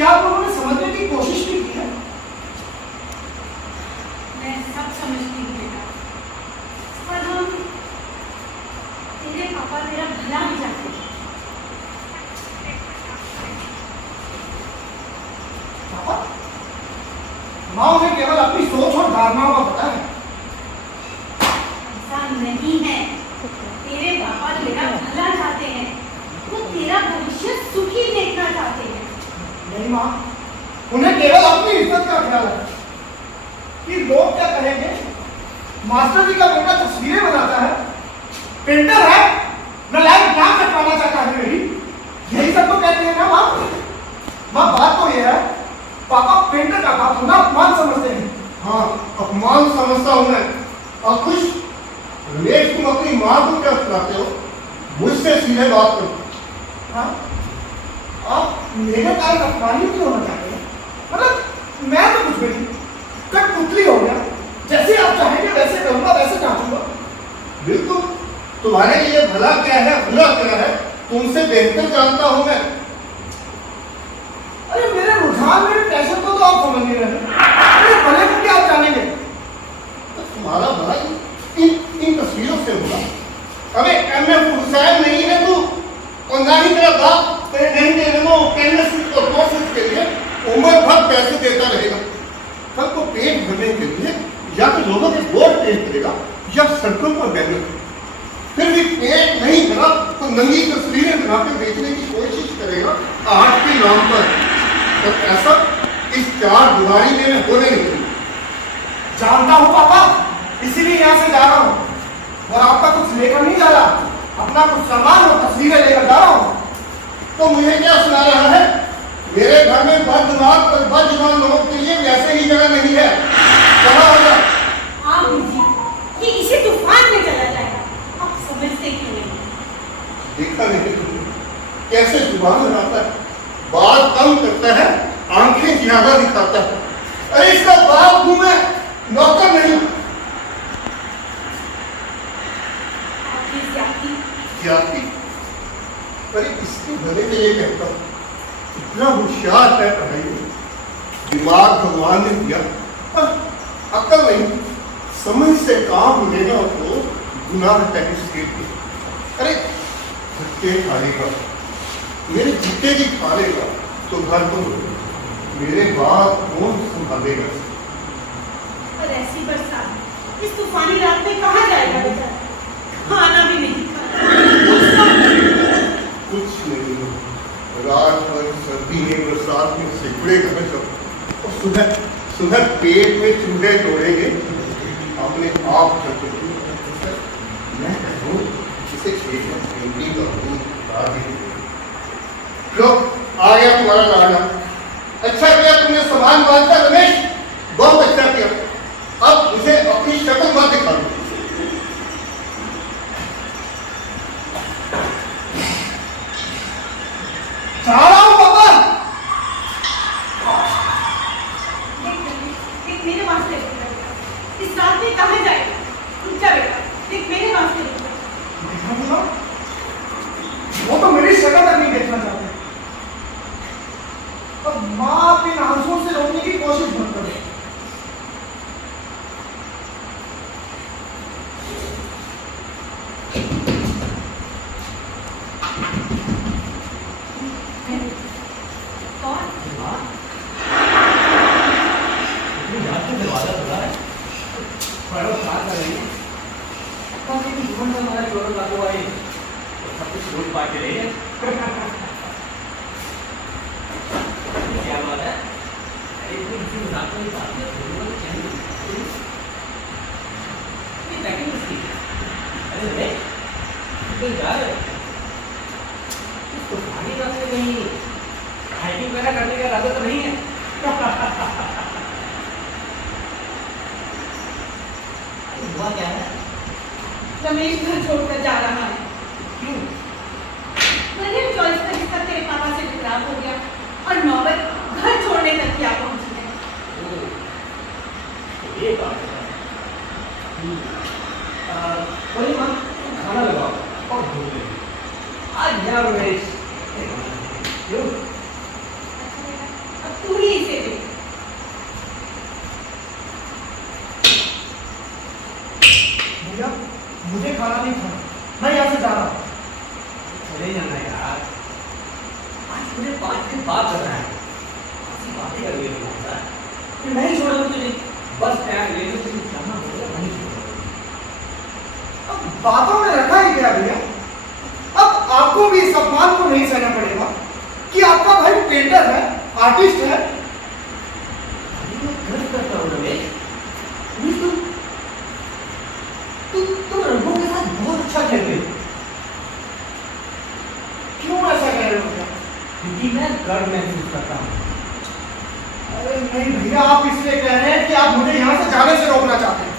क्या आप लोगों ने समझने की कोशिश भी की है? मैं सब समझती हूँ बेटा, पर हम तेरे पापा तेरा भला नहीं चाहते। पापा, माँ उन्हें केवल अपनी सोच और धारणाओं का पता है। ऐसा नहीं है, तेरे पापा तेरा भला चाहते हैं, वो तेरा भविष्य सुखी देखना चाहते हैं। नहीं माँ, उन्हें केवल अपनी इज्जत का ख्याल है कि लोग क्या कहेंगे। मास्टर जी का बेटा तस्वीरें बनाता है, पेंटर है, नालायक क्या कटवाना चाहता है मेरी, यही सब तो कहते हैं ना माँ। माँ बात तो ये है, पापा पेंटर का बात होना अपमान समझते हैं। हाँ, अपमान समझता हूं मैं। और खुश रमेश, तुम अपनी माँ को क्या सुनाते हो? मुझसे सीधे बात करो। हाँ, आप मेरे कारण अपमानित क्यों होना चाहते हैं? मतलब मैं तो कुछ भी नहीं, कठपुतली हो गया। जैसे आप चाहेंगे वैसे करूंगा, वैसे नाचूंगा। बिल्कुल, तुम्हारे लिए भला क्या है, बुरा क्या है, तुमसे बेहतर जानता हूं मैं। अरे मेरे रुझान, मेरे पैशन को तो आप समझ नहीं रहे। अरे भले को क्या आप जानेंगे? तो तुम्हारा भला इन तस्वीरों से होगा। अबे एमएफ हुसैन नहीं है तू, और ना ही तेरा बाप तेरे नहीं दे रहे कैनवस और प्रोसेस के लिए उम्र भर पैसे देता रहेगा। कल को पेट भरने के लिए या तो लोगों के वोट पेश करेगा या सड़कों पर बैनर, फिर भी पेट नहीं भरा तो नंगी तस्वीरें बनाकर बेचने की कोशिश करेगा आर्ट के नाम पर। और ऐसा इस चार दीवारी में मैं होने नहीं दूंगा। जानता हूँ पापा, इसीलिए यहाँ से जा रहा हूँ, और आपका कुछ लेकर नहीं जा रहा, अपना कुछ सामान और तस्वीरें लेकर जा रहा हूँ। तो मुझे क्या सुना रहा है? मेरे घर में बददिमाग और बदजुबान लोगों के लिए वैसे ही जगह नहीं है। कहाँ होगा? आप जी, ये इसी तूफान में चला जाएगा, आप समझते क्यों नहीं? देखा नहीं तुमने कैसे जुबान लगाता है, बात कम करता है, आंखें ज्यादा दिखाता है। अरे इसका बाप हूं मैं, नौकर नहीं। आपकी ज्यादती ज्यादती? अरे इसके भले के लिए कहता हूँ, इतना होशियार है पढ़ाई में, दिमाग भगवान ने दिया, अक्ल नहीं, समझ से काम लेना तो गुनाह है इसके लिए। अरे धक्के खाएगा, मेरे जूते भी खा लेगा तो घर को मेरे बाद कौन संभालेगा? और ऐसी बरसात इस तूफानी रात में कहाँ जाएगा बेचारा? खाना भी नहीं कुछ नहीं, रात भर सर्दी में बरसात में सिकुड़ेगा जब, और सुबह सुबह पेट में चूहे तोड़ेंगे अपने आप करके। मैं कहूँ इसे खेत में पेंटिंग करूँ, लो आ गया तुम्हारा लाना। अच्छा किया तुमने सामान बांधा रमेश, बहुत अच्छा किया। अब मुझे अपनी शक्ल मत दिखा दो। जा रहा हूँ पापा। देख मेरे वास्ते इस रात में कहाँ जाएगा? रुक जा बेटा, देख मेरे वास्ते देखा तुम, वो तो मेरी शक्ल तक नहीं देखना चाहते। अब माँ अपनी आंसुओं से रोकने की कोशिश मत करो। रमेश घर छोड़कर जा रहा है। क्यों? करियर चॉइस का हिस्सा तेरे पापा से टकराव हो गया और नौबत घर छोड़ने तक क्या पहुंची है। ये बात है। बड़ी माँ खाना लगाओ और भूल गई आज यार रमेश क्यों? बात कर रहा है? ऐसी बातें कर रही है तुम्हारे साथ? मैं नहीं छोड़ूंगा तुझे। बस टाइम ले लो, तुझे जहाँ बोले वहीं छोड़ूंगा। अब बातों में रखा ही गया भैया। अब आपको भी इस अपमान को नहीं सहना पड़ेगा कि आपका भाई पेंटर है, आर्टिस्ट है। अरे मैं गर्व करता हूँ रमेश। तुम रंगों के साथ बहुत अच्छा खेलते हो। क्यों ऐसा कह रहे हो भैया? क्योंकि मैं गर्व महसूस करता हूँ। अरे नहीं भैया, आप इसलिए कह रहे हैं कि आप मुझे यहाँ से जाने से रोकना चाहते हैं।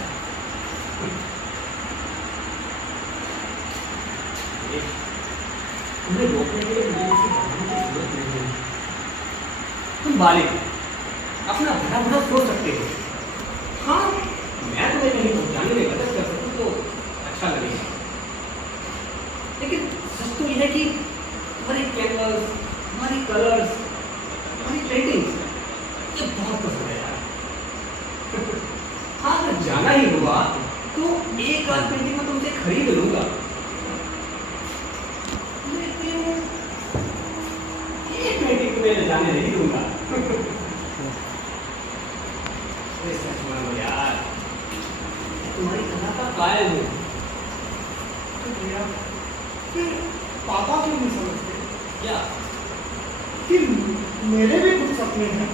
तुम्हें रोकने के लिए मुझे किसी बहाने की जरूरत नहीं है। तुम बालिग अपना भला भला सोच सकते हो। हाँ, मैं तुम्हें कहीं पहुंचाने में मदद कर सकूं तो अच्छा लगेगा। लेकिन सच तो यह है कि तुम्हारे कैनवस, तुम्हारी कलर्स, तुम्हारी पेंटिंग्स ये बहुत पसंद है यार। हाँ, अगर जाना ही हुआ तो एक आध पेंटिंग में तुमसे खरीद लूंगा। एक पेंटिंग तुम्हें ले जाने नहीं दूंगा। अरे सच मानो यार, तुम्हारी कला का कायल हूँ। तो भैया फिर पापा क्यों नहीं समझते क्या? कि मेरे भी कुछ सपने हैं,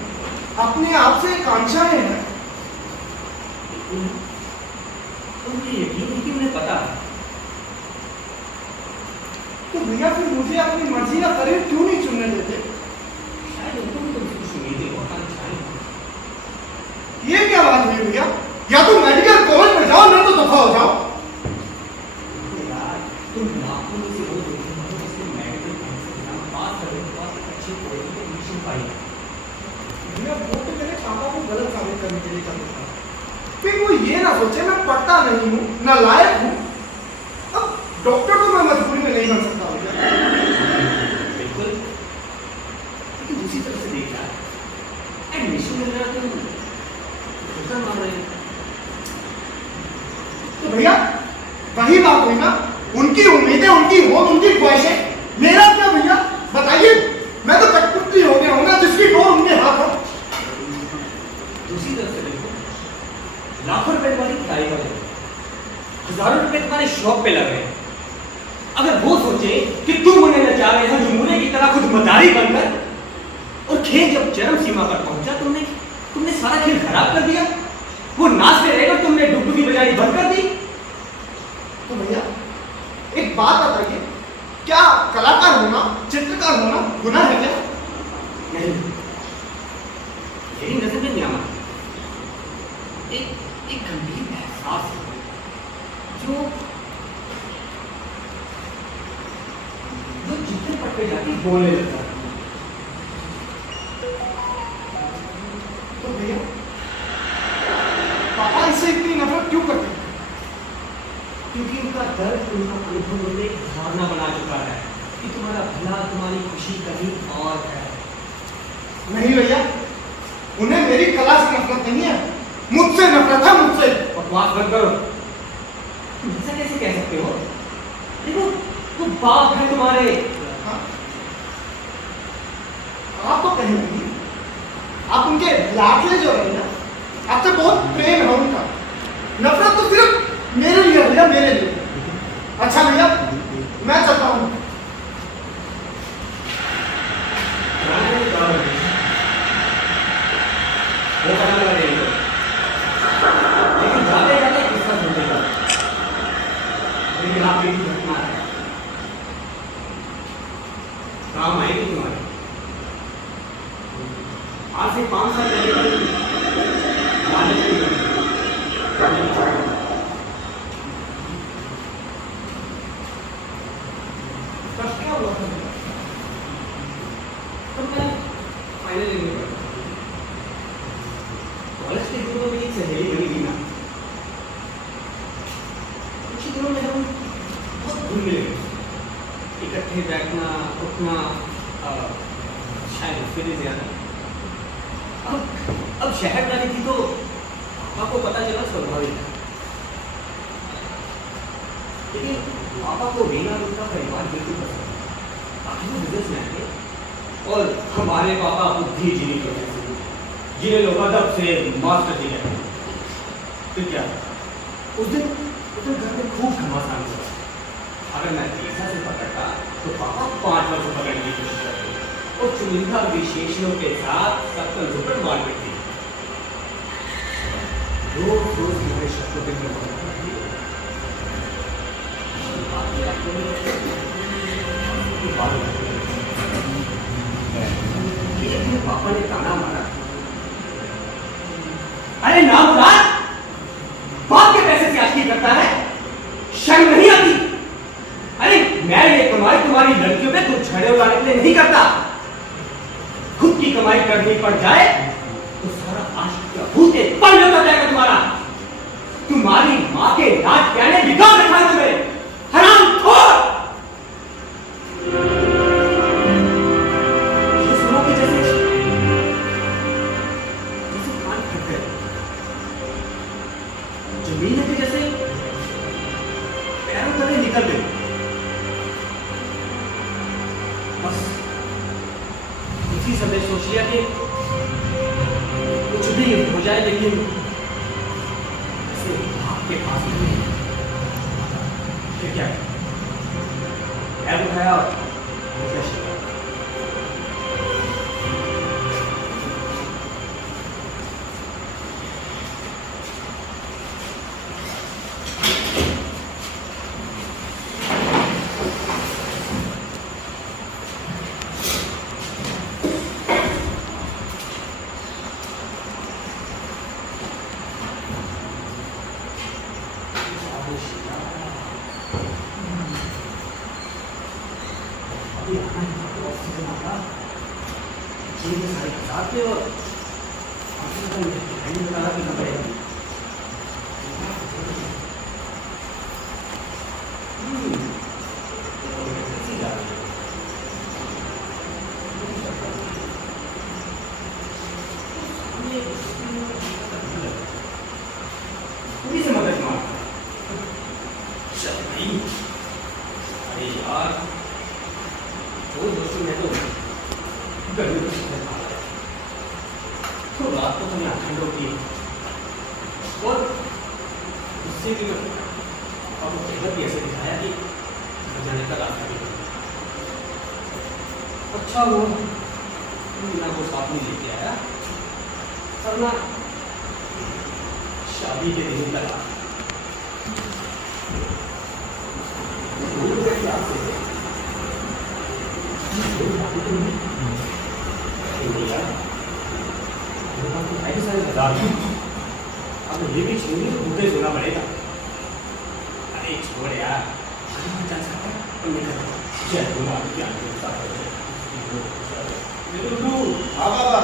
अपने आप से आकांक्षाएं हैं। तुमने यकीन नहीं कि मुझे पता है। तो भैया फिर मुझे अपनी मर्जी का करियर क्यों नहीं चुनने देते? शायद उनको भी तुमसे कुछ उम्मीदें और आकांक्षाएं हों। ये क्या बात हुई भैया? या तो मेडिकल कॉलेज में जाओ, नहीं तो दफा हो जाओ। यार, तुम लाखों में से वो देखते हो जिसने मेडिकल एग्जाम पास करने के बाद एक अच्छी कॉलेज में एडमिशन पाई। भैया वो तो मेरे पापा को गलत साबित करने के लिए कर देता। फिर वो ये ना सोचे मैं पढ़ता नहीं हूँ, नालायक हूँ। अब डॉक्टर तो मैं मजबूरी में नहीं बन सकता भैया। बिल्कुल, लेकिन दूसरी तरफ से देखा एडमिशन मिल रहा तो दूसरा मान रहे हैं। तो भैया वही बात हुई ना, उनकी उम्मीदें, उनकी होड़, उनकी ख्वाहिशें। मेरा क्या भैया बताइए? मैं तो कठपुतली हो गया हूँ ना, जिसकी डोर उनके हाथ हो। दूसरी तरफ से देखो, लाखों रुपए तुम्हारी पढ़ाई कर रहे हो, हजारों रुपए तुम्हारे शौक पे लग रहे हैं। अगर वो सोचे कि तुम उन्हें नचा रहे हो जुमूने की तरह खुद मदारी बनकर, और खेल जब चरम सीमा पर पहुंचा तुमने सारा खेल खराब कर दिया। वो नाचते रहेगा, तुमने डुगडुगी बजानी बंद कर दी। तो भैया एक बात बताइए, क्या कलाकार होना, चित्रकार होना गुनाह है क्या? नहीं, मेरी नजर में न्यामा एक गंभीर एहसास है जो चित्रपट पे जाके बोलने लगता है। तो भैया पापा इससे इतनी नफरत क्यों करते हैं? क्योंकि उनका दर्द, उनका अनुभव उन्हें एक धारणा बना चुका है कि तुम्हारा भला, तुम्हारी खुशी कहीं और है। नहीं भैया, उन्हें मेरी कला से नफरत नहीं है, मुझसे नफरत है, मुझसे। बकवास बंद करो। तुम ऐसा कैसे कह सकते हो? देखो, वो बाप है तुम्हारे। हाँ? आप तो कहेंगे आप उनके लाडले जो रहे ना, आपसे बहुत प्रेम है उनका। नफरत तो सिर्फ मेरे लिए भैया, मेरे लिए। अच्छा भैया मैं चलता हूँ। वो पता लगा देंगे, लेकिन जाते जाते किस्सा सुनेगा। लेकिन आप एक घटना है, काम आएगी तुम्हारे। आज से 5 साल पहले क्या हुआ था? तो मैं फाइनल ईयर में पढ़ा। कॉलेज के दिनों में एक सहेली बनी थी ना, कुछ ही दिनों में हम बहुत घूमने लगे, इकट्ठे बैठना, उठना, शायद फिर ज्यादा। अब शहर जानी थी तो पापा को पता चला, स्वाभाविक था। लेकिन पापा को रीना गुप्ता परिवार बिल्कुल पसंद। आखिर वो बिजनेस मैन थे और हमारे पापा बुद्धिजीवी तो हैं, जिन्हें लोग अदब से मास्टर जी कहते हैं। तो क्या उस दिन घर में खूब घमासान हुआ। अगर मैं 30 से पकड़ता तो पापा 5 वर्ष पकड़ने की कोशिश करते और चुनिंदा विशेषणों के साथ सबका लुपट मार देती। रोज रोज मेरे शब्दों पे पापा ने ताना मारा, अरे नामुराद, बाप के पैसे से आजकी करता है, शर्म नहीं आती? अरे मैं ये कमाई तुम्हारी लड़कियों पे तुम झगड़े उड़ाने के लिए नहीं करता। खुद की कमाई करनी पड़ जाए तो सारा आशिक का भूते पल होता जाएगा तुम्हारा। तुम्हारी माँ के नाच कहने बिगाड़ रखा है तुम्हें, हरामखोर। ये सुनो कि जैसे कान फट गए, जमीन के जैसे पैरों तले निकल गए। बस इसी समय सोच लिया कि कुछ भी हो जाए लेकिन इसे आपके पास नहीं। फिर क्या उठाया और क्या शिकायत? अच्छा वो मीना को साथ में लेके आया, वरना शादी के दिन तक अब ये भी छीनी तो मुझे सुना पड़ेगा। अरे छोड़ यार, चल सकता हाँ बाबा।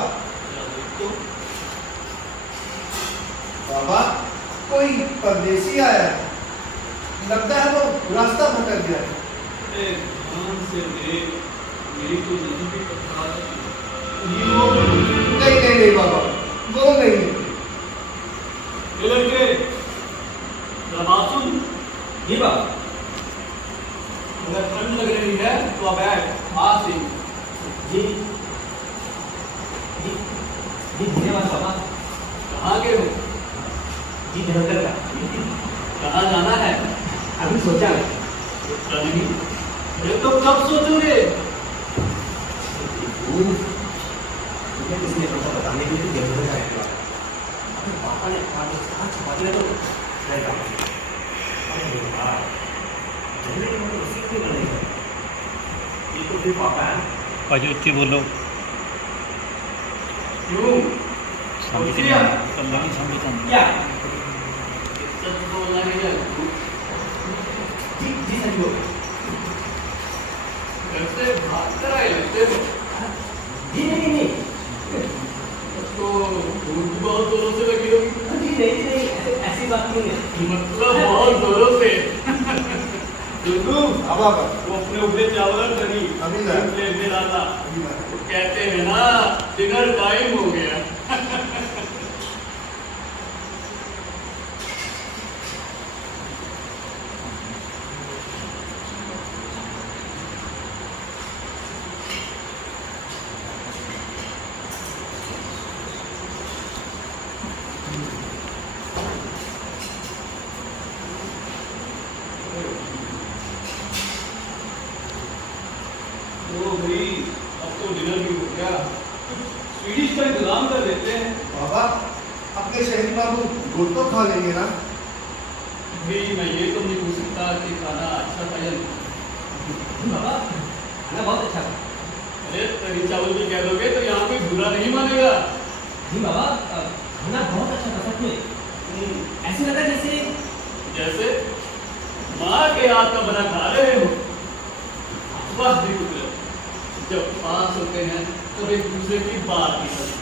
बाबा कोई परदेसी आया है, लगता है वो रास्ता भटक गया। नहीं नहीं नहीं बाबा, वो नहीं। ये लड़के बात सुन। जी बाबा, अगर ठंड लग रही है तो अब आज से जी जी जी धन्यवाद बाबा। कहाँ के हो? जी धनकर का। कहाँ जाना है? अभी सोचा है। नहीं, ये तो कब सोचोगे? मुझे किसने पता बताने के लिए जरूरत है। अगर पापा ने कहा छुपा दिया तो रहेगा। अरे यार, जल्दी मुझे उसी की बनेगा। ये तो फिर पापा है। अजोच्ची बोलो। क्यों? समझिए सल्लम समझता क्या? सच बोलना है या झूठ? जी जी सच बोल। घर से भाग कर आए लगते हो। जी नहीं तो झूठ बहुत जोरों से लगी होगी। जी नहीं ऐसी बात नहीं है। मतलब बहुत जोरों से। हाँ बाबा। वो अपने उबले चावल करी अभी लाया। प्लेट में डाला। कहते हैं ना डिनर टाइम हो गया। स्वीडिश का इंतजाम कर देते हैं। बाबा अपने शहरी बाबू गुड़ तो खा लेंगे ना। भाई मैं ये तो नहीं पूछ सकता कि खाना अच्छा था या नहीं। बाबा खाना बहुत अच्छा था। अरे तरी चावल भी कह दोगे तो यहाँ कोई बुरा नहीं मानेगा। नहीं बाबा खाना बहुत अच्छा था सच में। ऐसे लगा जैसे माँ के हाथ का बना खा रहे हो। वाह भी कुदरत, जब पास होते हैं तब एक दूसरे की बात नहीं करते,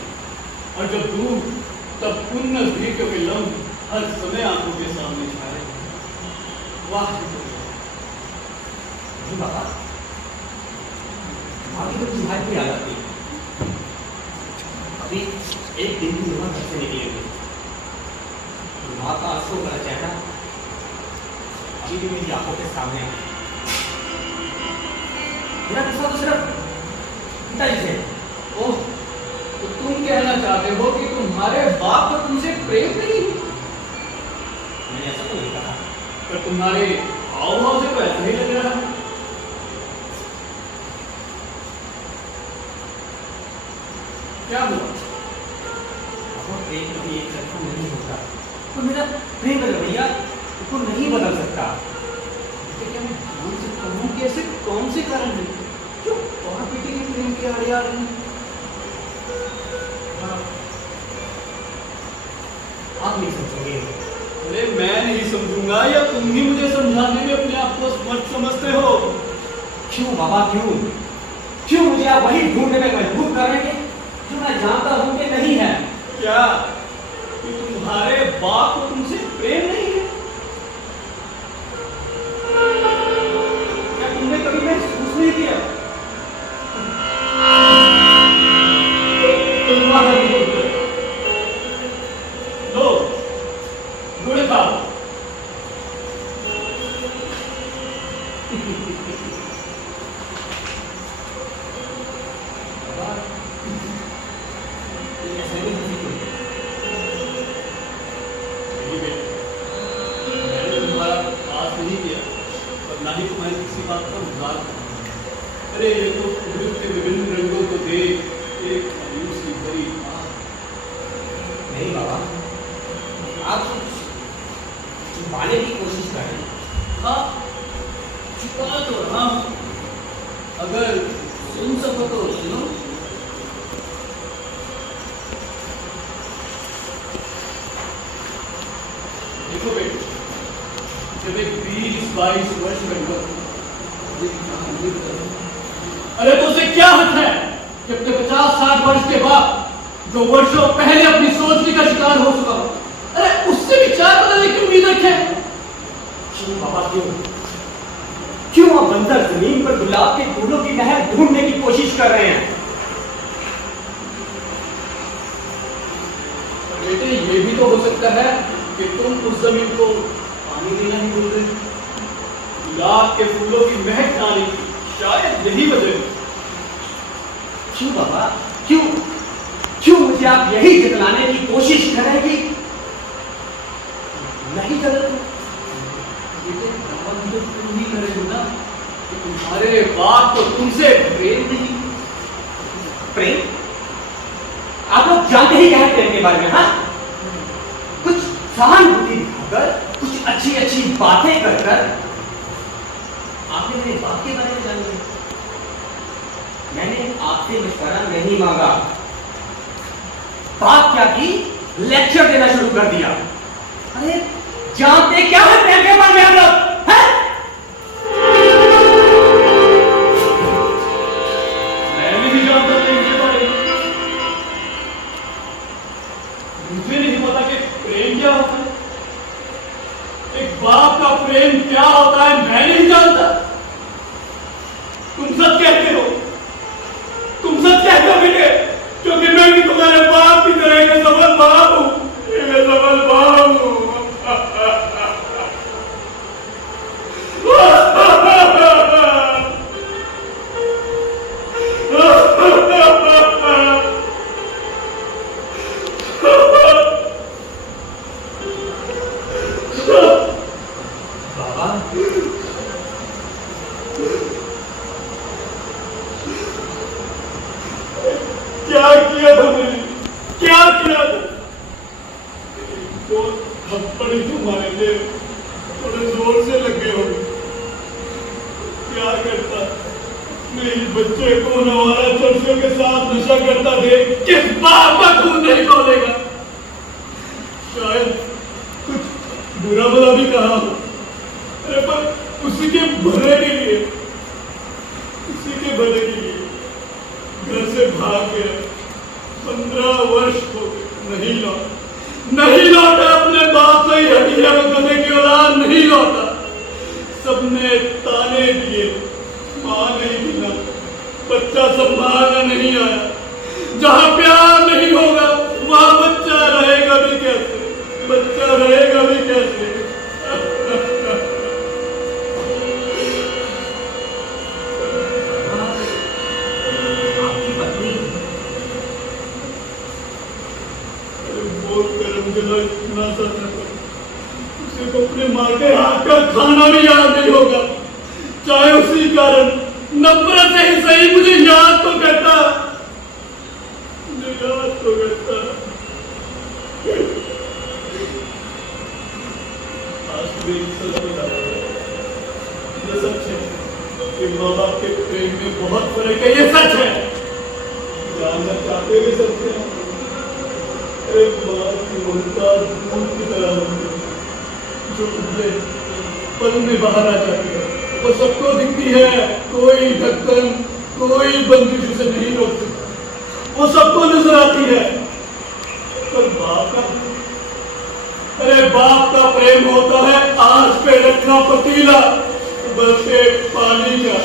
और जब दूर तब उन नजदीकों के लम्ब हर समय आंखों के सामने छाए। वाह भी कुदरत। नहीं बाबा आगे तो तुम्हारी को याद आती है। अभी एक दिन की मेहमान घर से निकलेंगे, माँ का आंसू भरा चेहरा अभी भी मेरी आंखों के सामने है। मेरा किस्सा तो सिर्फ पिताजी से। ओह, तो तुम कहना चाहते हो कि तुम्हारे बाप का तुमसे प्रेम नहीं? मैंने ऐसा तो नहीं कहा। पर तुम्हारे हाव भाव से तो ऐसा ही लग रहा है। क्या हुआ? अब प्रेम कभी एक तरफा नहीं होता, तो मेरा प्रेम का रवैया उसको नहीं बदल सकता। क्या मैं जान सकता हूँ कि ऐसे कौन से कारण है जो और बेटे के प्रेम के आड़े आ रहे हैं? आप नहीं समझेंगे। अरे मैं नहीं समझूंगा या तुम ही मुझे समझाने में अपने आप को समर्थ समझते हो? क्यों बाबा क्यों? क्यों मुझे आप वही ढूंढने में मजबूर कर रहे हैं जो मैं जानता हूं कि नहीं है? क्या कि तुम्हारे बाप को तुमसे प्रेम नहीं है? क्या तुमने कभी महसूस नहीं किया? लो, गुड़ खाओ। मैंने तुम्हारा आस नहीं किया और ना ही तुम्हारी किसी बात का मजाक किया। अरे ये तो कुदरत के विभिन्न रंगों को देख एक मायूस सी भरी बात। नहीं बाबा, आप छुपाने की कोशिश कर रहे हैं। हाँ, छुपा तो रहा हूं। अगर सुन सको तो सुनो। देखो बेटे, जब एक 20-22 वर्ष का युवक अरे तो उसे क्या हक है कि अपने 50-60 वर्ष के बाद जो वर्षों पहले अपनी सोचने का शिकार हो चुका हो, अरे उससे विचार बदलने की उम्मीद रखे? क्यों बाबा क्यों? क्यों आप बंजर जमीन पर गुलाब के फूलों की महक ढूंढने की कोशिश कर रहे हैं? बेटे ये भी तो हो सकता है कि तुम उस जमीन को पानी देना ही भूल गए। गुलाब के फूलों की महक आने की शायद यही वजह है। क्यों बाबा क्यों? क्यों मुझे आप यही जतलाने की कोशिश करेंगी? नहीं गलत हूं। बेटे दावा तो तुम ही करेगे ना कि तुम्हारे बाप को तुमसे प्रेम नहीं। प्रेम? आप लोग जानते ही क्या है प्रेम के बारे में? हाँ, कुछ सहानुभूति दिखाकर, कुछ अच्छी अच्छी बातें कर कर आपने मेरे बाप के बारे में जान लिया। मैंने आपसे मशवरा नहीं मांगा, बात क्या की, लेक्चर देना शुरू कर दिया। अरे जानते क्या है प्रेम के बारे में हम लोग? हैं? मैं नहीं जानता प्रेम के बारे में। मुझे नहीं पता कि प्रेम क्या होता है। एक बाप का प्रेम क्या होता है मैं नहीं जानता। तुम सच कहते हो, तुम सच कहते हो बेटे, क्योंकि मैं भी तुम्हारे बाप की तरह का सबल बाप हूं। मैं सबल बाप हूं। बाबा मेरे थोड़े जोर से लग गए होंगे। क्या करता, मेरे बच्चे को नवारा चर्चों के साथ नशा करता देख किस बाप का खून नहीं खोलेगा। शायद कुछ बुरा भला भी कहा हो, अरे पर उसी के भले के लिए, उसी के भले के लिए घर से भाग गया। 15 वर्ष हो गए, नहीं लौटा अपने बाप से ही हड्डियां में गले की औलाद नहीं लौटा। सबने ताने दिए, मां नहीं मिला, बच्चा संभालने नहीं आया। जहां प्यार नहीं होगा वहां बच्चा रहेगा भी कैसे, बच्चा रहेगा भी कैसे। आपकी पत्नी इतना सा उसे को अपने माँ के हाथ का खाना भी याद नहीं होगा। चाहे उसी कारण नफरत से ही सही मुझे याद तो करता, आज भी सच बता रहा हूं। ये सच है कि माँ बाप के प्रेम में बहुत फर्क है, ये सच है। जानना चाहते भी सच है। एक माँ की ममता दूध की तरह होती है, जो उबले पल में बाहर आ जाती है। वो सबको दिखती है, कोई ढक्कन, कोई बंदिश उसे नहीं रोक सकता। वो सबको नजर आती है, पर बाप का, अरे बाप का प्रेम होता है आंच पे रखना पतीला, उबलते पानी का।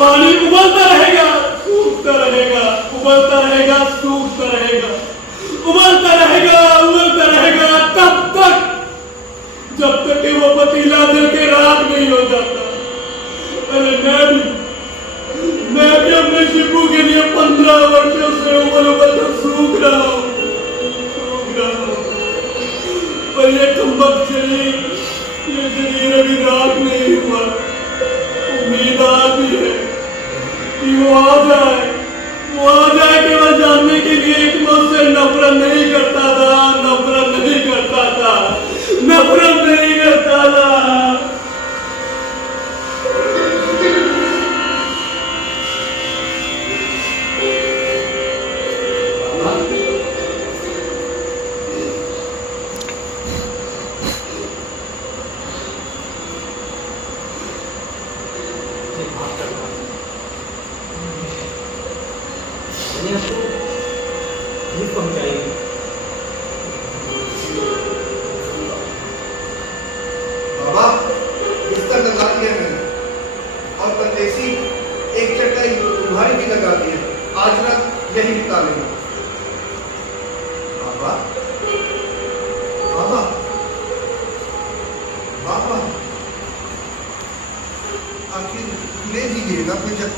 पानी उबलता रहेगा, सूखता रहेगा, उबलता रहेगा, सूखता रहेगा, उबलता रहेगा तब तक जब तक कि वो पतीला जल के राख नहीं हो जाता। अरे मैं भी अपने शिबू के लिए 15 वर्षों से उबल कर सूख रहा हूं। पर ये चुंबक शरीर, ये शरीर अभी राख नहीं हुआ। उम्मीद आती है कि वो आ जाए केवल जानने के लिए कि मैं उससे नफरत नहीं करता था, नफरत नहीं करता था। मैंने आपको धूप पहुंचाएगी। बाबा बिस्तर लगा दिया मैंने और परदेसी एक चटाई तुम्हारी भी लगा दी है। आज रात यही बिता लेंगे। बाबा बाबा बाबा आखिर ले दीजिएगा मुझे।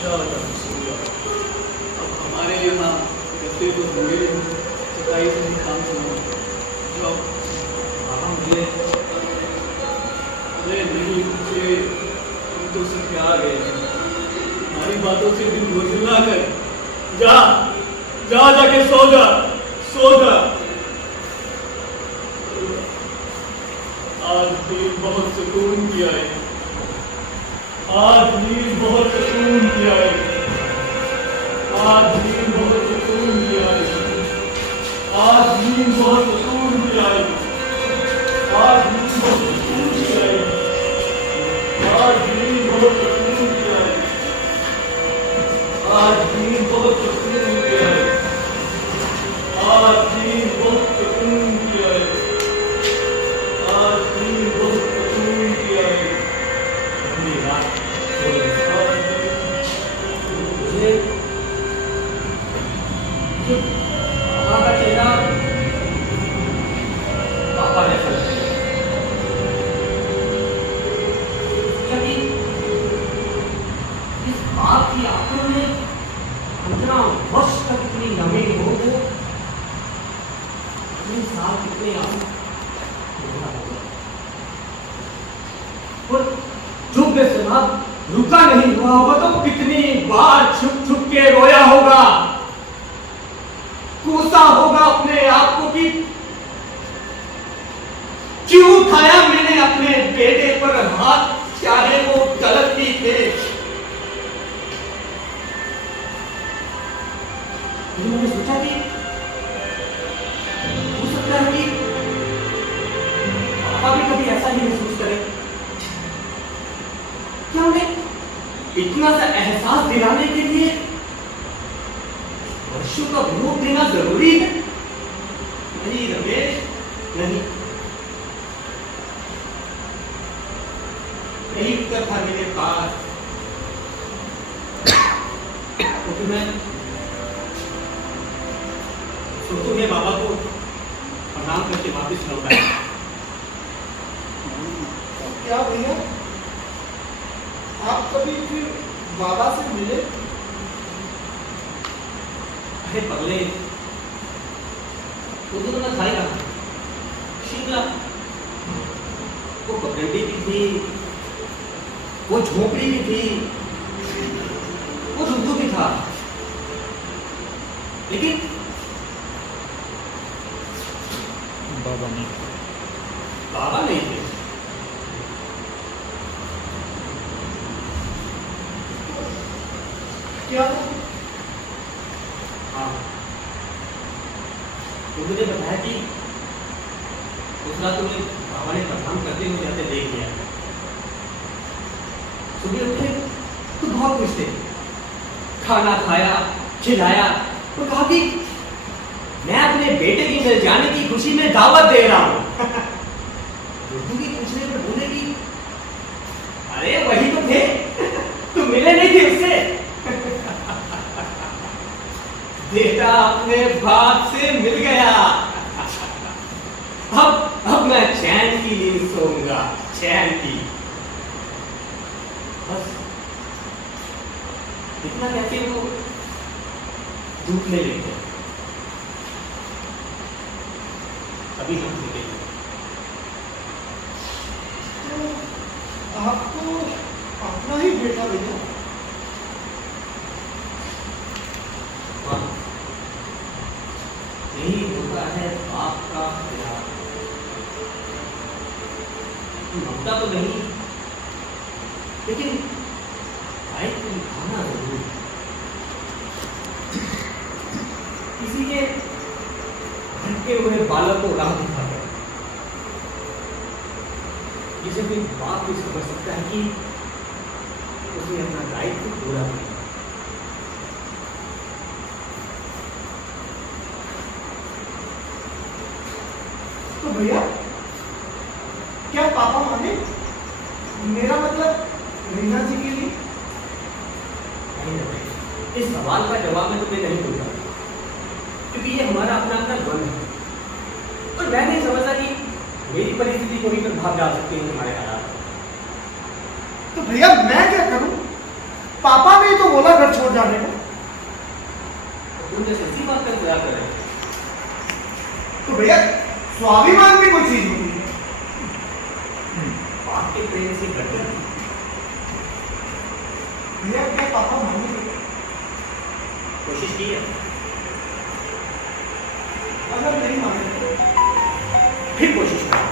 अब हमारे यहाँ गद्दे तो होंगे, चटाई से काम सुनो। जाओ। मुझे अरे नहीं, मुझे तुम तो सब प्यार गए। हमारी बातों से दिल बोझ ना कर। जाके सो जा। आज भी बहुत सुकून किया है। आज नींद बहुत सुकून किया है। आज नींद बहुत सुकून किया है। आज नींद बहुत सुकून किया है। आज नींद बहुत सुकून किया है। आज नींद बहुत सुकून किया है। आज नींद बहुत सुकून किया है। आज नींद बहुत सुकून किया है। आज नींद बहुत सुकून किया है। पापा का चेहरा पापा जैसा लगता है। कभी इस बाप की आंखों में 15 वर्ष तक इतनी नमी हो गई, 3 साल कितने आंसू और चुप में सुना रुका नहीं हुआ होगा तो कितनी बार छुप छुप के रोया होगा। कूसा सोचता होगा अपने आप को कि क्यों उठाया मैंने अपने बेटे पर हाथ, चाहे वो गलत ही थे। लेकिन मैंने सोचा कि हो सकता है कि पापा भी कभी ऐसा ही महसूस करें। क्या उन्हें इतना सा एहसास दिलाने के लिए वर्षों का विरोध देना जरूरी है? नहीं रमेश, नहीं। यही उत्तर था मेरे पास, क्योंकि मैं सोचूंगे बाबा को प्रणाम करके वापिस लौटा। क्या भैया, आप कभी फिर बाबा से मिले? अरे पगले, वो तो मैं खाएगा शिमला, वो पगडंडी भी थी, वो झोपड़ी भी थी, वो रुद्दू भी था, लेकिन बाबा नहीं। बाबा नहीं थे। क्या? हाँ, तो मुझे बताया कि उस रात तुम्हें बाबा ने प्रणाम करते हुए जाते देख लिया। सुबह उठे तो बहुत खुश थे, खाना खाया, खिलाया और कहा कि मैं अपने बेटे की मिल जाने की खुशी में दावत दे रहा हूं। रुद्दू की पूछने पर बोले कि अरे वही तो थे, तुम मिले नहीं थे उससे। बेटा अपने बाप से मिल गया, अब मैं चैन की नींद सोऊंगा, चैन की। बस इतना कहते वो टूटने लगे। अभी हम सीखे तो आपको अपना ही बेटा भैया? यही होता है बाप का प्यार। ममता तो नहीं, लेकिन दायित्व निभाना जरूर। किसी के भटके हुए बालक को राह दिखाकर जिसे कोई बाप भी समझ सकता है कि उसने अपना दायित्व पूरा किया। तो भैया क्या पापा माने? मेरा मतलब रीना जी के लिए? इस सवाल का जवाब मैं तुम्हें नहीं दूंगा, क्योंकि ये हमारा अपना अपना मन है और मैं नहीं समझता कि मेरी परिस्थिति को भी प्रभाव डाल सकती है तुम्हारे हालात। तो भैया मैं क्या करूं? पापा ने तो बोला घर छोड़ जाने को। तुम जैसे इसी बात का इंतजार कर रहे हो। तो भैया स्वाभिमान भी कोई चीज होती है। बाप के प्रेम से घटकर भैया क्या पापा मानेंगे? कोशिश की है, अगर नहीं माने तो फिर कोशिश करो।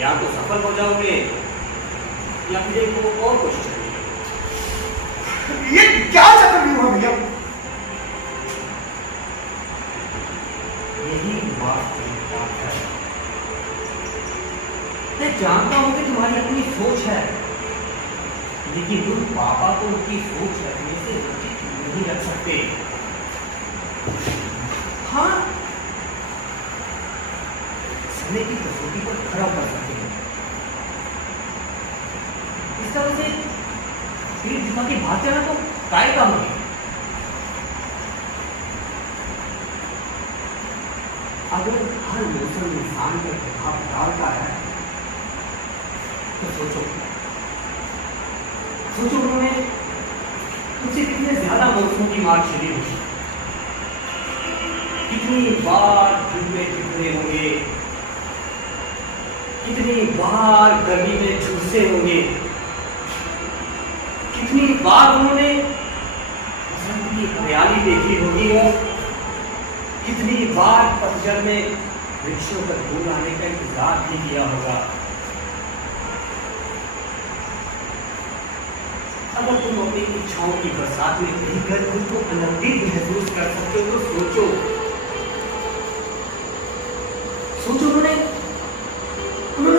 या तो सफल हो जाओगे या फिर एक वो और कोशिश करेंगे। ये क्या चक्रव्यूह है भैया? यही बात है। मैं जानता हूं कि तुम्हारी अपनी सोच है, लेकिन तुम पापा को उनकी सोच रखने से नहीं रख सकते। हाँ, समय की कसौटी पर खड़ा कर सकते हैं। इस तरह से पीठ दिखा के भाग जाना तो काय काम है। अगर हर मौसम इंसान पर प्रभाव डालता है तो सोचो उन्होंने तुमसे कितने ज्यादा मौसमों की मार झेली होगी, कितनी बार धूप में झुकने होंगे, कितनी बार गर्मी में झुलसे होंगे, कितनी बार उन्होंने बसंत की हरियाली देखी होगी और पतझड़ में वृक्षों पर फूल आने का इंतजार भी किया होगा। अगर तुम अपनी इच्छाओं की बरसात में कहीं कर खुद को आनंदित महसूस कर सकते हो तो सोचो सोचो उन्होंने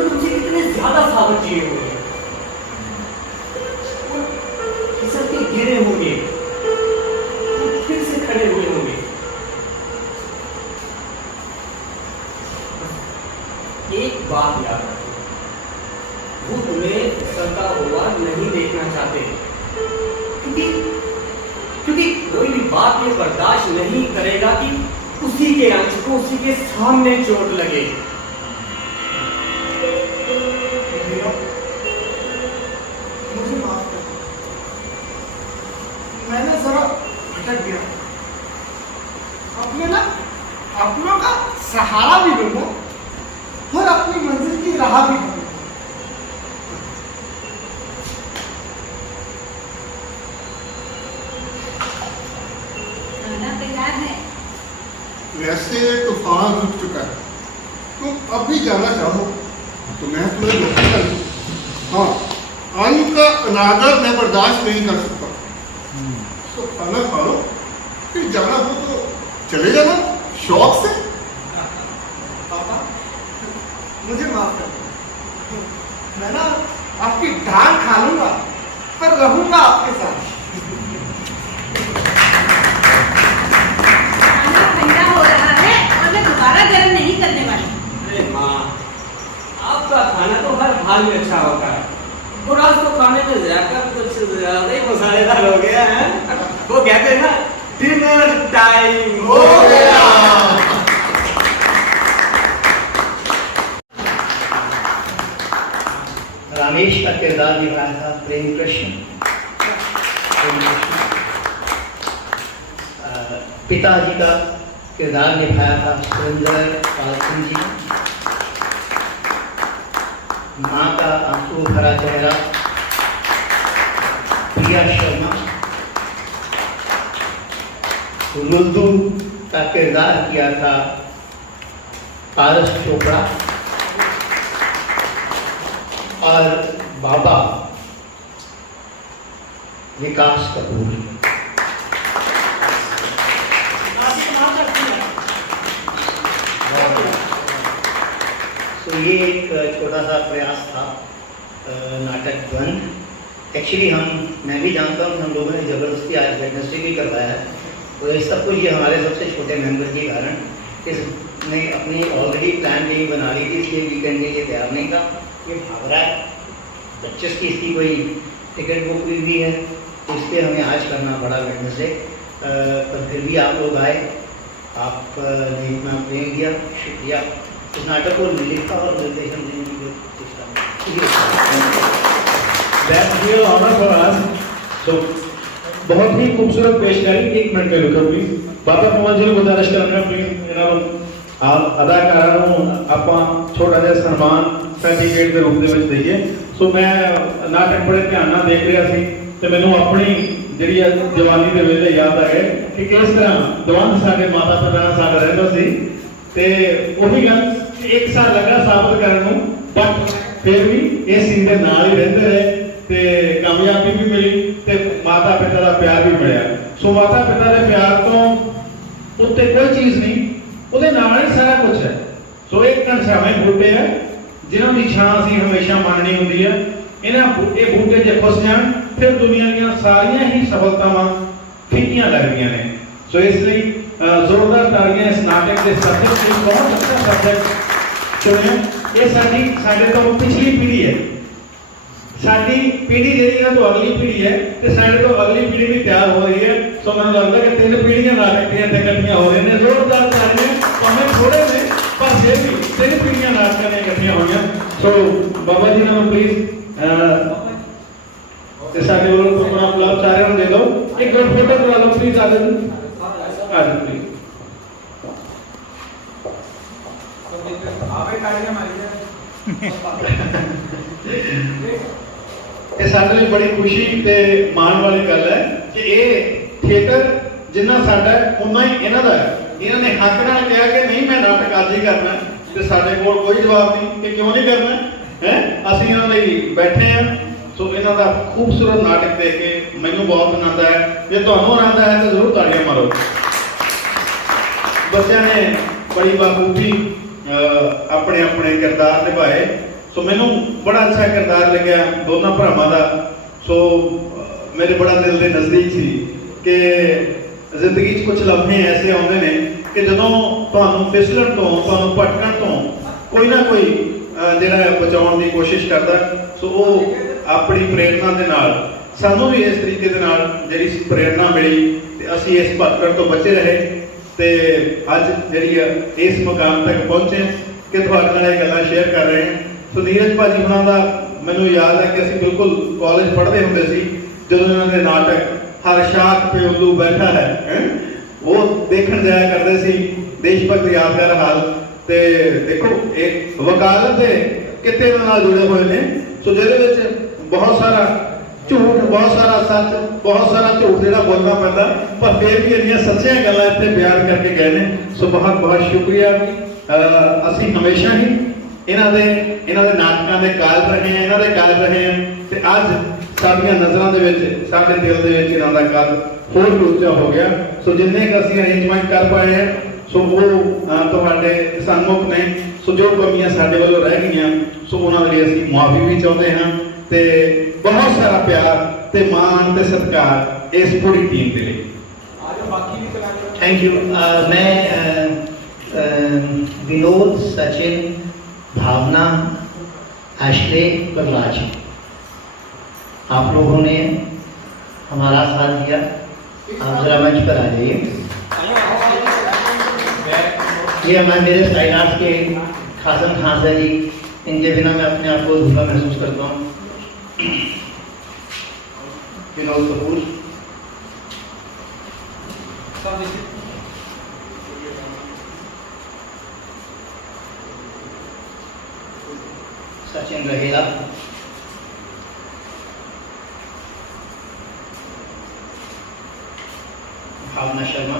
तुमसे कितने ज्यादा साबित किए होंगे, फिसल के गिरे होंगे, फिर से खड़े हुए होंगे। एक बात याद रखो, वो तुम्हें फिसलता हुआ नहीं देखना चाहते, क्योंकि कोई भी बात ये बर्दाश्त नहीं करेगा कि उसी के अंश को उसी के सामने चोट लगे। मुझे माफ कर, मैंने जरा भटक गया। अपनों का सहारा भी लूंगा और अपनी मंजिल की राह भी करूंगा। खाना तैयार है। वैसे तूफान रुक चुका है, तुम अब भी जाना चाहो तो मैं तुम्हें रोकूंगा नहीं। हाँ, अन्न का अनादर मैं बर्दाश्त नहीं कर सकता, तो खाना खा लो, फिर जाना हो तो चले जाना शौक से। पापा मुझे माफ कर दो, मैं ना आपकी डांट खा लूंगा पर रहूंगा आपके साथ। खाना ठंडा हो रहा है और मैं दोबारा गर्म नहीं करने वाली। अरे माँ, आपका खाना तो हर हाल में अच्छा होता है, और आज तो खाने में जाकर कुछ ज्यादा ही मसालेदार हो गया है। वो कहते हैं ना, डिनर टाइम हो गया। रामेश का किरदार निभाया था प्रेम कृष्ण। पिताजी का किरदार निभाया था सुरेंद्र पाल सिंह जी। माँ का आंसू भरा चेहरा प्रिया शर्मा। लुल्लू का किरदार किया था पारस चोपड़ा। और बाबा विकास कपूर। तो ये एक छोटा सा प्रयास था नाटक द्वंद। एक्चुअली मैं भी जानता हूँ हम लोगों ने ज़बरदस्ती आज वेडनेसडे भी करवाया है, तो ये सब कुछ ये हमारे सबसे छोटे मेंबर के कारण इसने अपनी ऑलरेडी प्लान नहीं बना ली थी, इसलिए वीकेंड के लिए तैयार नहीं था। ये भाग रहा है, 25 की इसकी कोई टिकट बुक हुई भी है, तो इसलिए हमें आज करना पड़ा वेडनेसडे। पर फिर भी आप लोग आए, आपने इतना प्रेम दिया, शुक्रिया। इस नाटक को लिखा और निर्देशन देने की जो तो बहुत ही खूबसूरत पेशकारी। 1 मिनट में रुको प्लीज। बाबा कमल जी को गुजारिश करूंगा प्लीज अदाकारा ਆਪਾਂ छोटा ਜਿਹਾ ਸਨਮਾਨ ਸਰਟੀਫਿਕੇਟ ਦੇ ਰੂਪ ਦੇ ਵਿੱਚ ਦਈਏ। ਸੋ ਮੈਂ ਨਾਟਕ ਬੜੇ ਧਿਆਨ ਨਾਲ ਦੇਖ ਰਿਹਾ ਸੀ ਤੇ ਮੈਨੂੰ ਆਪਣੀ ਜਿਹੜੀ ਜਵਾਨੀ ਦੇ ਵੇਲੇ ਯਾਦ ਆ ਗਏ ਕਿ ਕਿਸ ਤਰ੍ਹਾਂ ਦਵੰਦ ਸਾਡੇ ਮਾਤਾ ਪਿਤਾ ਨਾਲ ਸਾਡਾ ਰਹਿੰਦਾ ਸੀ ਤੇ ਉਹੀ ਗੱਲ 1 ਸਾਲ ਲੱਗਾ ਸਾਬਤ ਕਰਨ ਨੂੰ, ਬਟ ਫਿਰ ਵੀ ਇਹ ਸੀਨ ਦੇ ਨਾਲ ਹੀ ਰਹਿੰਦੇ ਰਹੇ ਤੇ ਕਾਮਯਾਬੀ ਵੀ ਮਿਲੀ ਤੇ ਮਾਤਾ ਪਿਤਾ ਦਾ ਪਿਆਰ ਵੀ ਮਿਲਿਆ। ਸੋ ਮਾਤਾ ਪਿਤਾ ਦੇ ਪਿਆਰ ਤੋਂ ਉੱਤੇ ਕੋਈ ਚੀਜ਼ ਨਹੀਂ, ਉਹਦੇ ਨਾਲ ਹੀ ਸਾਰਾ ਕੁਝ ਹੈ। ਸੋ ਇਹ ਘਣਸ਼ਾਵੇਂ ਬੂਟੇ ਹੈ ਜਿਨ੍ਹਾਂ ਦੀ ਛਾਂ ਅਸੀਂ ਹਮੇਸ਼ਾ ਮੰਨਣੀ ਹੁੰਦੀ ਹੈ। ਇਹ ਬੂਟੇ ਜੇ ਫਸ ਜਾਣ ਫਿਰ ਦੁਨੀਆ ਦੀਆਂ ਸਾਰੀਆਂ ਹੀ ਸਫਲਤਾਵਾਂ ਫਿੱਕੀਆਂ ਲੱਗਦੀਆਂ ਨੇ। ਸੋ ਇਸ ਲਈ ਜ਼ੋਰਦਾਰ ਤਾੜੀਆਂ ਇਸ ਨਾਟਕ ਦੇ ਸਬਜੈਕਟ ਲਈ। ਬਹੁਤ ਅੱਛਾ ਸਬਜੈਕਟ ਚੁਣਿਆ। ਇਹ ਸਾਡੇ ਤੋਂ ਪਿਛਲੀ ਪੀੜ੍ਹੀ ਹੈ, ਸਾਡੀ ਪੀੜ੍ਹੀ ਜਿਹੜੀ ਹੈ ਤੋਂ ਅਗਲੀ ਪੀੜ੍ਹੀ ਹੈ ਤੇ ਸਾਡੇ ਤੋਂ ਅਗਲੀ ਪੀੜ੍ਹੀ ਵੀ ਤਿਆਰ ਹੋ ਰਹੀ ਹੈ। ਸੋ ਮੈਨੂੰ ਲੱਗਦਾ ਕਿ 3 ਪੀੜ੍ਹੀਆਂ ਨਾਟਕ ਦੀਆਂ ਇਕੱਠੀਆਂ ਹੋ ਰਹੀਆਂ ਨੇ। ਜ਼ੋਰਦਾਰ ਤਾੜੀਆਂ, ਭਾਵੇਂ ਥੋੜੇ ਨੇ ਪਰ ਫਿਰ ਵੀ 3 ਪੀੜ੍ਹੀਆਂ ਨਾਟਕਾਂ ਦੀਆਂ ਇਕੱਠੀਆਂ ਹੋਈਆਂ। ਸੋ ਬਾਬਾ ਜੀ ਨੂੰ ਪਲੀਜ਼ ਤੇ ਸਾਡੇ ਵੱਲੋਂ ਆਪਣਾ ਪਲਾਪ ਸਾਰਿਆਂ ਨੂੰ ਦੇ ਦਿਓ। ਇੱਕ ਗਰੁੱਪ ਫੋਟੋ ਕਰਾ ਲਓ ਪਲੀਜ਼। ਆ ਜਾਓ ਪਲੀਜ਼। ਇਹ ਸਾਡੇ ਲਈ ਬੜੀ ਖੁਸ਼ੀ ਤੇ ਮਾਣ ਵਾਲੀ ਗੱਲ ਹੈ ਕਿ ਇਹ ਥੀਏਟਰ ਜਿੰਨਾ ਸਾਡਾ ਹੈ ਉਨਾ ਹੀ ਇਹਨਾਂ ਦਾ ਹੈ। ਇਹਨਾਂ ਨੇ ਹੱਕ ਨਾਲ ਕਿਹਾ ਕਿ ਨਹੀਂ मैं नाटक ਅੱਜ ही करना ਤੇ ਸਾਡੇ ਕੋਲ ਕੋਈ ਜਵਾਬ ਨਹੀਂ ਕਿ ਕਿਉਂ ਨਹੀਂ ਕਰਨਾ ਹੈ। ਅਸੀਂ ਇਹਨਾਂ ਲਈ ਬੈਠੇ ਹਾਂ। ਸੋ ਇਹਨਾਂ ਦਾ ਖੂਬਸੂਰਤ ਨਾਟਕ ਦੇਖ ਕੇ ਮੈਨੂੰ ਬਹੁਤ ਆਨੰਦ ਆਇਆ। ਜੇ ਤੁਹਾਨੂੰ ਆਨੰਦ ਆਇਆ ਤਾਂ ਜ਼ਰੂਰ ਤਾੜੀਆਂ ਮਾਰੋ। ਬੱਚਿਆਂ ਨੇ ਬੜੀ ਬਾਖੂਬੀ ਆਪਣੇ ਆਪਣੇ ਕਿਰਦਾਰ ਨਿਭਾਏ। ਸੋ ਮੈਨੂੰ ਬੜਾ ਅੱਛਾ ਕਿਰਦਾਰ ਲੱਗਿਆ ਦੋਨਾਂ ਭਰਾਵਾਂ ਦਾ। ਸੋ ਮੇਰੇ ਬੜਾ ਦਿਲ ਦੇ ਨਜ਼ਦੀਕ ਸੀ ਕਿ ਜ਼ਿੰਦਗੀ 'ਚ ਕੁਝ ਲਮਹੇ ਐਸੇ ਆਉਂਦੇ ਨੇ ਕਿ ਜਦੋਂ ਤੁਹਾਨੂੰ ਫਿਸਲਣ ਤੋਂ ਤੁਹਾਨੂੰ ਭਟਕਣ ਤੋਂ ਕੋਈ ਨਾ ਕੋਈ ਜਿਹੜਾ ਬਚਾਉਣ ਦੀ ਕੋਸ਼ਿਸ਼ ਕਰਦਾ। ਸੋ ਉਹ ਆਪਣੀ ਪ੍ਰੇਰਨਾ ਦੇ ਨਾਲ ਸਾਨੂੰ ਵੀ ਇਸ ਤਰੀਕੇ ਦੇ ਨਾਲ ਜਿਹੜੀ ਪ੍ਰੇਰਨਾ ਮਿਲੀ ਤੇ ਅਸੀਂ ਇਸ ਭਟਕਣ ਤੋਂ ਬਚੇ ਰਹੇ ਤੇ ਅੱਜ ਜਿਹੜੀ ਇਸ ਮੁਕਾਮ ਤੱਕ ਪਹੁੰਚੇ ਕਿ ਤੁਹਾਡੇ ਨਾਲ ਇਹ ਗੱਲਾਂ ਸ਼ੇਅਰ ਕਰ ਰਹੇ ਹਾਂ। ਸੋ ਨੀਰਜ ਭਾਜੀ ਹੁਣਾਂ ਦਾ ਮੈਨੂੰ ਯਾਦ ਹੈ ਕਿ ਅਸੀਂ ਬਿਲਕੁਲ ਕਾਲਜ ਪੜ੍ਹਦੇ ਹੁੰਦੇ ਸੀ ਜਦੋਂ ਇਹਨਾਂ ਦੇ ਨਾਟਕ ਹਰ ਸ਼ਾਖ पे उल्लू बैठा है ਉਹ ਦੇਖਣ ਜਾਇਆ ਕਰਦੇ ਸੀ। ਦੇਸ਼ ਭਗਤ ਯਾਦਗਾਰ ਹਾਲ ਤੇ ਦੇਖੋ ਇਹ ਵਕਾਲਤ ਦੇ ਕਿੱਤੇ ਦੇ ਨਾਲ ਜੁੜੇ ਹੋਏ ਨੇ। ਸੋ ਜਿਹਦੇ ਵਿੱਚ ਬਹੁਤ ਸਾਰਾ ਝੂਠ ਬਹੁਤ ਸਾਰਾ ਸੱਚ ਬਹੁਤ ਸਾਰਾ ਝੂਠ ਜਿਹੜਾ ਬੋਲਣਾ ਪੈਂਦਾ ਪਰ ਫਿਰ ਵੀ ਇੰਨੀਆਂ ਸੱਚੀਆਂ ਗੱਲਾਂ ਇੱਥੇ ਬਿਆਨ ਕਰਕੇ ਗਏ ਨੇ। ਸੋ ਬਹੁਤ ਬਹੁਤ ਸ਼ੁਕਰੀਆ। ਅਸੀਂ ਹਮੇਸ਼ਾ ਹੀ ਇਹਨਾਂ ਦੇ ਨਾਟਕਾਂ ਦੇ ਕਾਇਲ ਰਹੇ ਹਾਂ ਇਹਨਾਂ ਦੇ ਕਾਇਲ ਰਹੇ ਹਾਂ ਤੇ ਅੱਜ ਸਾਡੀਆਂ ਨਜ਼ਰਾਂ ਦੇ ਵਿੱਚ ਸਾਡੇ ਦਿਲ ਦੇ ਵਿੱਚ ਇਹਨਾਂ ਦਾ ਕੱਦ ਹੋਰ ਵੀ ਉੱਚਾ ਹੋ ਗਿਆ। ਸੋ ਜਿੰਨੇ ਕੁ ਅਸੀਂ ਅਰੇਂਜਮੈਂਟ ਕਰ ਪਾਏ ਹਾਂ ਸੋ ਉਹ ਤੁਹਾਡੇ ਸਨਮੁਖ ਨੇ। ਸੋ ਜੋ ਕਮੀਆਂ ਸਾਡੇ ਵੱਲੋਂ ਰਹਿ ਗਈਆਂ ਸੋ ਉਹਨਾਂ ਦੇ ਲਈ ਅਸੀਂ ਮੁਆਫੀ ਵੀ ਚਾਹੁੰਦੇ ਹਾਂ ਤੇ ਬਹੁਤ ਸਾਰਾ ਪਿਆਰ ਤੇ ਮਾਣ ਤੇ ਸਤਿਕਾਰ ਇਸ ਪੂਰੀ ਟੀਮ ਦੇ ਲਈ। Thank you. मैं विनोद, सचिन, भावना, एशले, प्रहलाद, आप लोगों ने हमारा साथ दिया। आप जरा मंच पर आ जाइए। ये हमारे मेरे साइड आर्ट्स के खासम खान सर जी, इनके बिना मैं अपने आप को अधूरा महसूस करता हूँ। विनोद कपूर, सचिन रहेला, भावना शर्मा,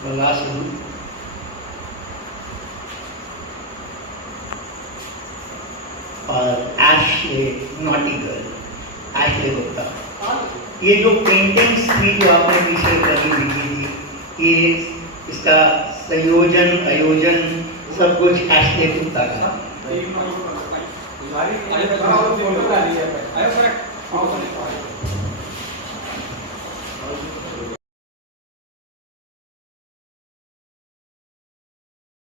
प्रहलाद सिंह, और Ashley naughty girl, Ashley Gupta. ये जो पेंटिंग्स थी जो आपने पीछे करी लिखी थी ये इसका संयोजन आयोजन सब कुछ एशले गुप्ता का।